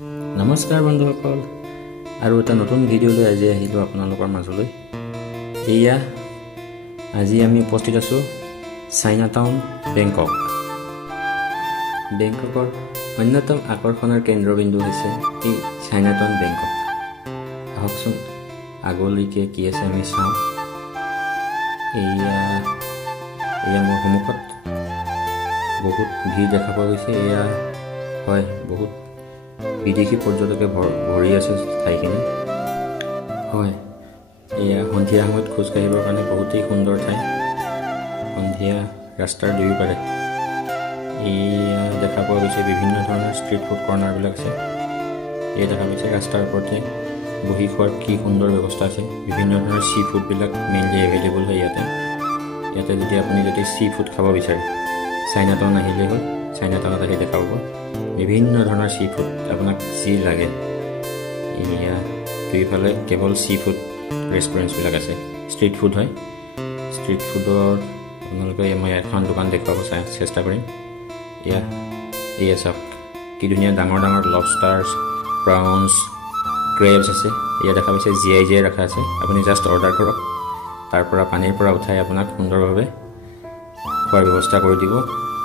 নমস্কাৰ বন্ধুসকল, আৰু এটা নতুন ভিডিঅ' লৈ আজি আহিলোঁ আপোনালোকৰ মাজলৈ। এয়া আজি আমি উপস্থিত আছোঁ চাইনাটাউন বেংকক। বেংককৰ অন্যতম আকৰ্ষণৰ কেন্দ্ৰবিন্দু হৈছে এই চাইনাটাউন বেংকক। আহকচোন আগলৈকে কি আছে আমি চাওঁ। এয়া মোৰ সন্মুখত বহুত ভিৰ দেখা পোৱা গৈছে। এয়া হয়, বহুত বিদেশী পৰ্যটকে ভৰি আছে ঠাইখিনি। হয়, এয়া সন্ধিয়া সময়ত খোজকাঢ়িবৰ কাৰণে বহুতেই সুন্দৰ ঠাই। সন্ধিয়া ৰাস্তাৰ দুয়োপাৰে এয়া দেখা পোৱা গৈছে বিভিন্ন ধৰণৰ ষ্ট্ৰীট ফুড কৰ্ণাৰবিলাক আছে। এয়া দেখা গৈছে ৰাস্তাৰ ওপৰতে বহি খোৱাৰ কি সুন্দৰ ব্যৱস্থা আছে। বিভিন্ন ধৰণৰ চি ফুডবিলাক মেইনলি এভেইলেবল হয় ইয়াতে। যদি আপুনি চি ফুড খাব বিচাৰে চাইনাটাউন আহিলেই হ'ল। চাইনাটাউনত আহি দেখা পাব বিভিন্ন ধৰণৰ চি ফুড, আপোনাক যি লাগে। এয়া দুইফালে কেৱল চি ফুড ৰেষ্টুৰেণ্টছবিলাক আছে। ষ্ট্ৰীট ফুড হয়। ষ্ট্ৰীট ফুডৰ আপোনালোকে মই এখন দোকান দেখুৱাব চেষ্টা কৰিম। এয়া চাওক কি ধুনীয়া ডাঙৰ ডাঙৰ লবষ্টাৰ্ছ, প্ৰাউন্স, ক্ৰেবছ আছে। এয়া দেখা পাইছে জীয়াই ৰখা আছে। আপুনি জাষ্ট অৰ্ডাৰ কৰক, তাৰ পৰা পানীৰ পৰা উঠাই আপোনাক সুন্দৰভাৱে খোৱাৰ ব্যৱস্থা কৰি দিব।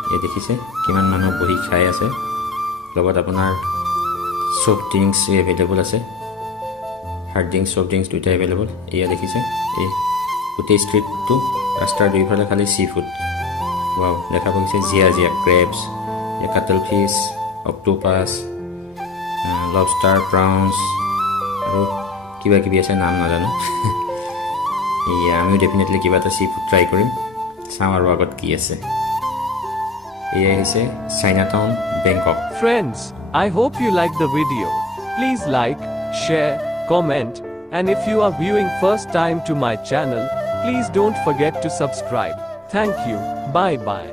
এয়া দেখিছে কিমান মানুহ বহি খাই আছে। লগত আপোনাৰ চফ্ট ড্ৰিংকছ এভেইলেবল আছে। হাৰ্ড ড্ৰিংকছ, চফ্ট ড্ৰিংকছ দুয়োটাই এভেইলেবল। এয়া দেখিছে এই গোটেই ষ্ট্ৰীটটো ৰাস্তাৰ দুয়োফালে খালী চি ফুড। ৱাও, দেখা পাইছে জীয়া ক্ৰেবছ, কাটল ফিছ, অক্টোপাছ, লবষ্টাৰ, প্ৰাউন্স আৰু কিবা কিবি আছে, নাম নাজানো। আমিও ডেফিনেটলি কিবা এটা চি ফুড ট্ৰাই কৰিম। চাওঁ আৰু আগত কি আছে। এয়া হৈছে Chinatown Bangkok. Friends, I hope you liked the video. Please like, share, comment, and if you are viewing first time to my channel, please don't forget to subscribe. Thank you. Bye bye.